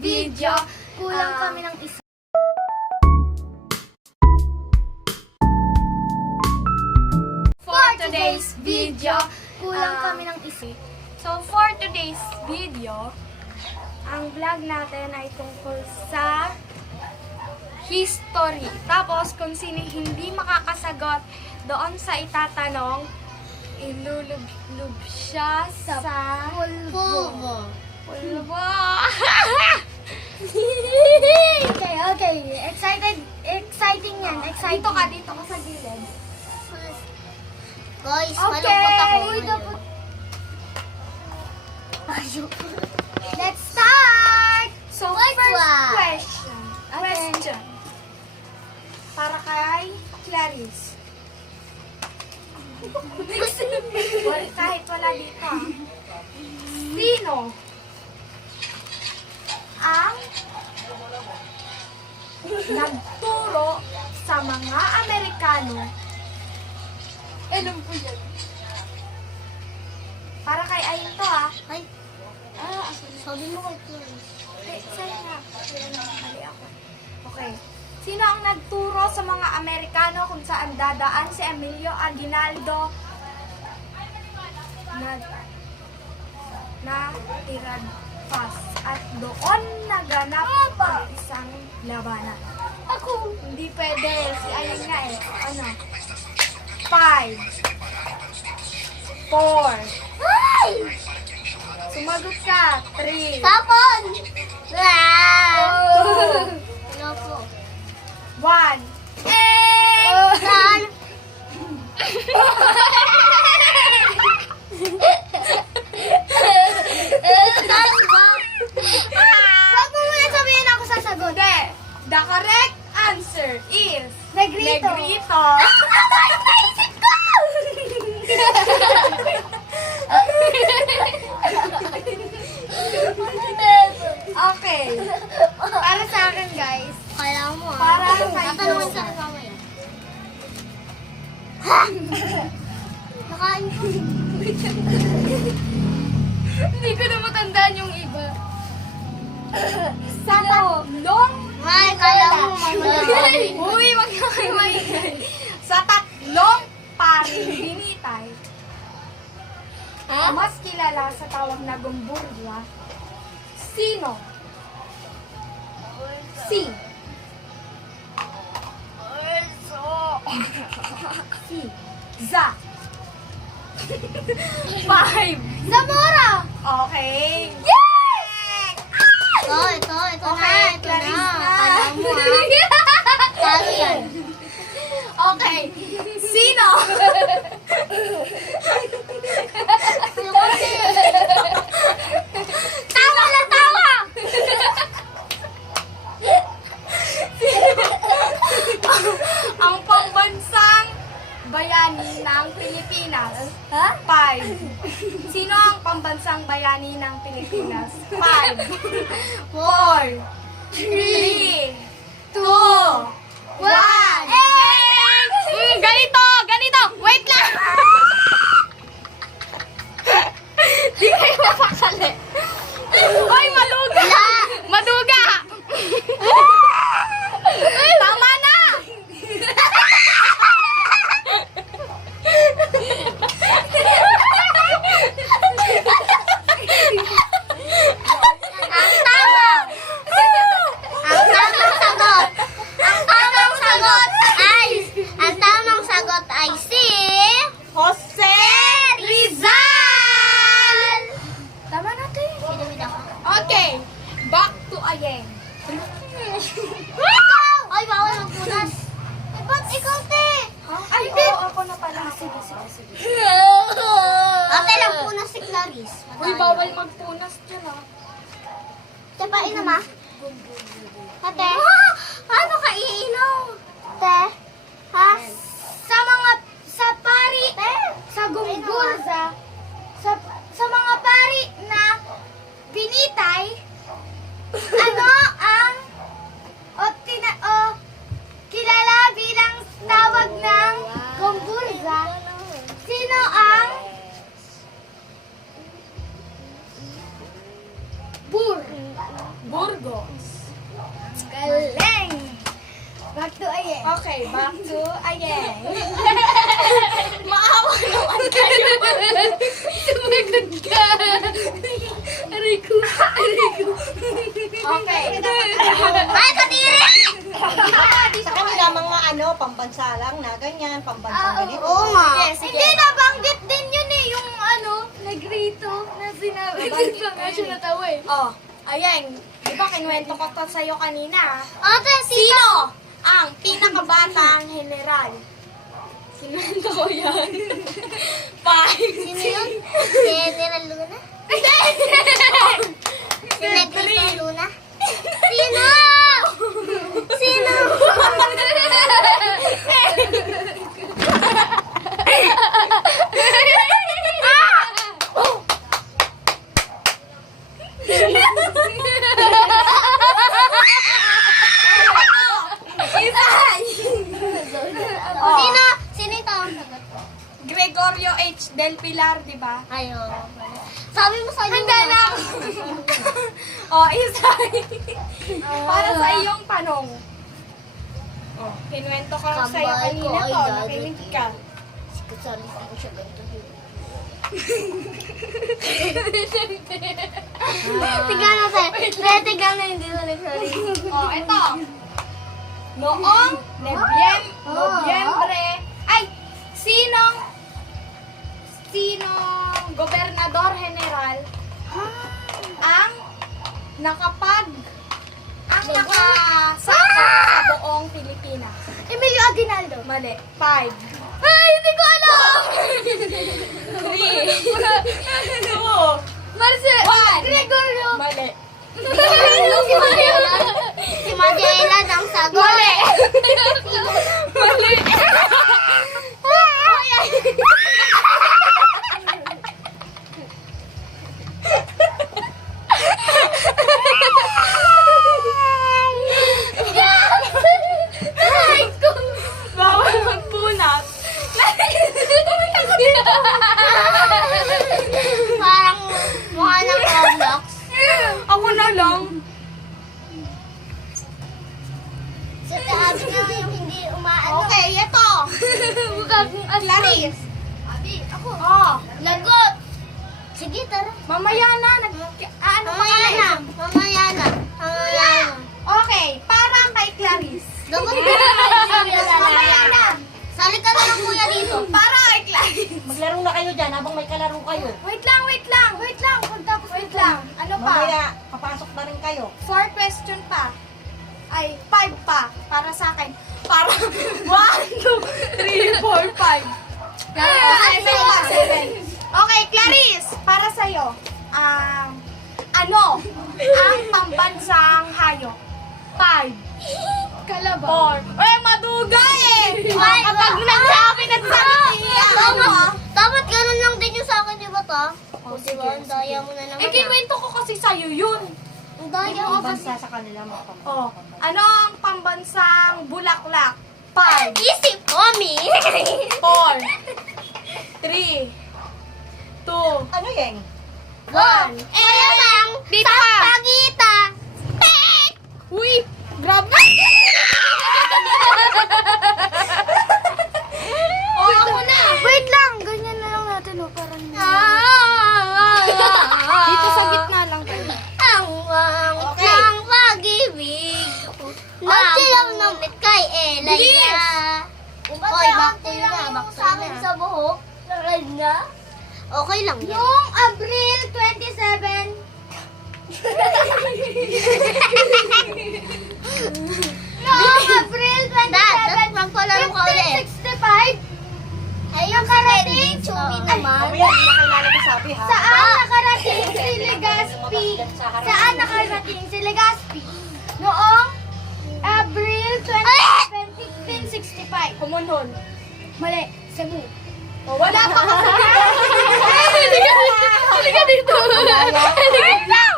video. Kulang kami ng isa. For today's video, Kulang kami ng isa. So for today's video, ang vlog natin ay tungkol sa history. Tapos kung sino hindi makakasagot doon sa itatanong, ilulublob siya sa Pulbo. pulbo. Okay. Exciting yan. Exciting. Dito ka sa gilid. Guys, Okay. malungkot ako. Uy, dapat- Let's start! So, First first one. question. Okay. Question. Para kay Clarice. Kahit wala dito. Sino ang nagturo sa mga Amerikano? Alam ko yan. Para kay Ayin to, ha? Ay, sabi mo kay Flores. Sa'yo nga. Mali ako. Okay. Sino ang nagturo sa mga Amerikano kung saan dadaan si Emilio Aguinaldo na Tiragpas at doon naganap ang isang labanan? Ako. Hindi pwede. Si Ayin nga eh. Ano? 5 4 Ay! Sumagot ka. 3 Tapon! Oh. Ano po? 1 Saan? Saan ba? Huwag mo muna sabihin ako sasagot. Hindi. The correct answer is Negrito. Negrito. Naisip ko! Okay. Para sa akin, guys. Kaya mo Para kay Tatanungin Joseph. ka na mamaya. Ha! Nakain ko. Hindi ko na matandaan yung iba. Sa tatlong Ay, kaya mo mamaya. Uy, wag na kayo maingay. Sa tatlong paring binitay, mas kilala sa tawag na gumburla, sino? Si. Si. Za. 5. Zamora! Okay. Yes! Ito Okay, na. Clarice na. Kaya mo Talo yan. Okay. Sino? Tawa na tawa! Ang pambansang bayani ng Pilipinas. 5. Sino ang pambansang bayani ng Pilipinas? 5, 4, 3, 2, 1. Ganito! Wait lang! Di kayo mapakali. Hoy, maluga! Maduga! Tama na! Ang tama! Ang tamang sagot ay si Jose Rizal! Tama natin. Bida-bida ka. Okay, back to Ayeng. Ay, bawal magpunas. Eh, ba't ikaw, te? Ay, oo, ako na pala. Sige. Ate lang punas si Clarice. Uy, bawal magpunas dyan, ah. Te, painom ah. Ate? Paano ka iinom? Te? Ha? Sa pari, sa gumburza, sa mga pari na binitay, ano ang kilala bilang tawag ng gumburza? Sino ang Burgos. Okay, back to again. Maawa naman kayo. Sumagot ka. Aray ko. Okay. Ay, kadiri! Sa kanila mga pambansa lang na ganyan, pambansa ganito. Oo nga. Sige. Hindi, nabanggit din yun eh, yung Nagrito na sinabi. Bigla nga siya natawa eh. Oh, ayan. Di ba kinuwento ko to sa'yo kanina? Ate, Sino ang pinakabatang general? Kinuwento ko yan. 5. Sino yun? General Luna? Si Negrito Luna? Sino? Sino? Sino? Sino yung tawang sagot? Gregorio H. Del Pilar, di ba? Ayo. Sabi mo sa Handa na. Oh, isa. Para sa iyong tanong. Oh, kinuwento ko sa'yo Kambal ko kanina ay to. daddy. Nakinig ka. Sorry, hindi siya ganito. Tignan natin. Tignan na hindi na sorry. Oh, ito. Noong Nobyembre, ay, sinong gobernador general ang nakasakop sa buong Pilipinas? Emilio Aguinaldo. Mali. 5. Ay, hindi ko alam! 3. 2. Marcel! 1. Gregorio! Mali. Si Mariela. Si Mariela ang sagot. Mali. Mali. Bawal magpunat. Parang mukha ng Roblox. Ako na lang. Sa tabi na yung hindi umaano. Okay, ito. Mukha kong Clarice. Abi, ako. Oh, Lagot. Sige, tara. mamaya na. Ano pa Mamaya kami? na. Mamaya na. Mamaya na. Okay, parang kay Clarice. Dapat Mamaya na. Sali ka na lang kuya dito. Parang kay Clarice. Maglaro na kayo dyan habang may kalaro kayo. Wait lang. Pagtapos, wait lang. Ano pa? Mamaya, papasok na rin kayo. 4 question pa. Ay, 5 pa. Para sa akin. Para 1, 2, 3, 4, 5. Okay, Clarice. Para sa'yo. Ano ang pambansang hayop? 5. Kalabaw. 4. Eh, maduga eh! Ay, Kapag nagsabi ng salitiya, ano? Dapat ganun lang din yung sa akin, di ba to? O, diba? Ang daya mo na naman. Eh, kinuwento ko kasi sa'yo yun. Ang daya mo Ang kasi. bansa sa kanila mga pambansa. Oh, ano ang pambansang bulaklak? 5. Isip ko, Mi. 4. 3. 2. Ano yan? 1. Kaya lang, Dito sa ka. pagita. Uy! Grabe! Oh, ako na! Wait lang, ganyan na lang natin, o, parang... Dito sa gitna lang tayo. Ang wangit Okay. ng pag-ibig. Ate lang naman kay Elijah. Hoy, baktoy na, baktoy na. Sa buhok, na. Okay lang yan. Noong Abril 27, noong Abril 27, Dad, magpalaro ka ulit. 1565, ay nakarating, Mamaya, hindi na kayo nagsasabi ha. Saan nakarating si Legazpi? Saan nakarating si Legazpi? Noong Abril 27, 1565. Kumunhon. Mali, Cebu. Oh, wala pa kasi. Halika dito. Wait lang!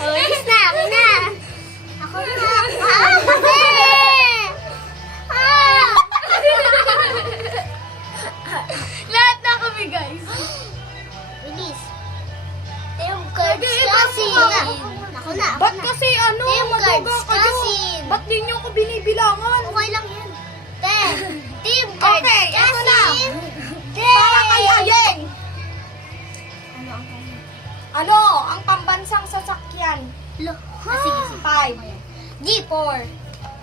Alis na, ako na. Ako na. Kasi! Lahat na kami, guys. Bilis. Yung cards kasi. Ako Ako na. Ba't kasi ano, Team maduga cards, kayo? cousin. Ba't di nyo ko binibilangan? Okay lang yan. Team cards, Okay, eto na. cousin. Para kay Ayeng. Ano ang Ano ang pambansang sasakyan? Lo. Sige, sige. 5, Jeep. 4,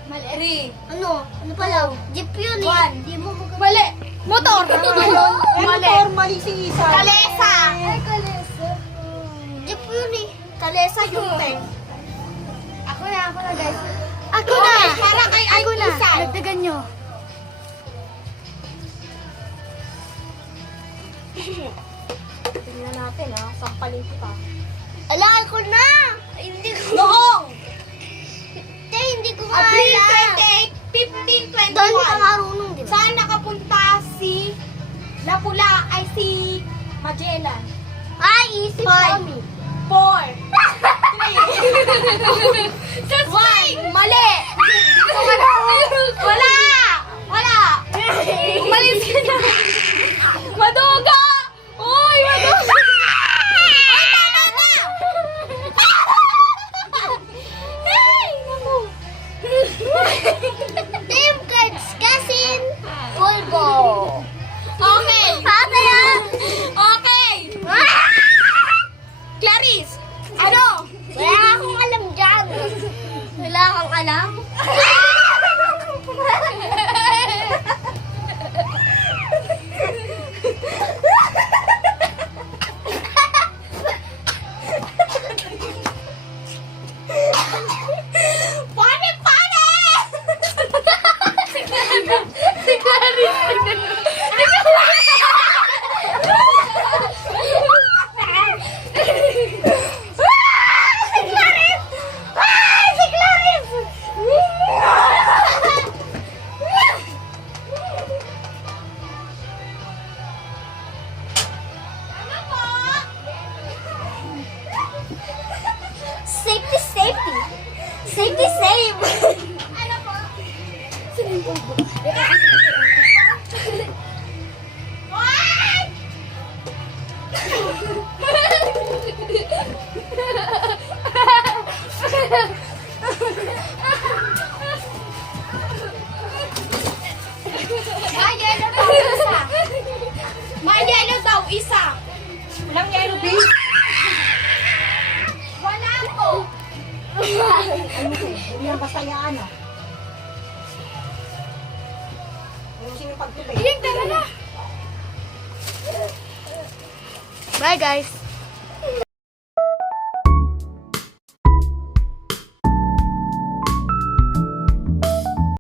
Mali. 3, Ano? Ano pala? Jeep yun eh. One. Di mo maganda. mali. Motor. Mali. Mali si Isa. Kalesa. Jeep yun eh. Kalesa yung tank. Ako na guys. Ako na. Para kay Ako na. Ainisan. Dagdagan nyo. Tingnan natin ha. Sampalin kita. Ala, ako na. Hindi ko. Noong Hindi ko April kaya. 28, Doon ka 1521. marunong, di ba? Saan nakapunta si Lapula ay si Magellan? Ay, isip Five. kami. 4, 3, 1. Mali! Wala! Wala! Umalis ka na! Maduga! Uy, maduga! Ay, tama na! Ay, naku. Team cards, cousin. Volvo. Okay! Ate yan. Okay! Clarice! Ano? Wala akong alam dyan. Wala kang alam? Pane, pane! Si Clarice! Si Clarice! Ay, si Clarice! Ano po? Safety, safety. Safety, safe. Ano po? Ay! May yellow daw isa. May yellow daw isa. Walang yellow base. Wala po. Hindi yan basta yan, ah. Ayusin yung pagtubig. Bye guys.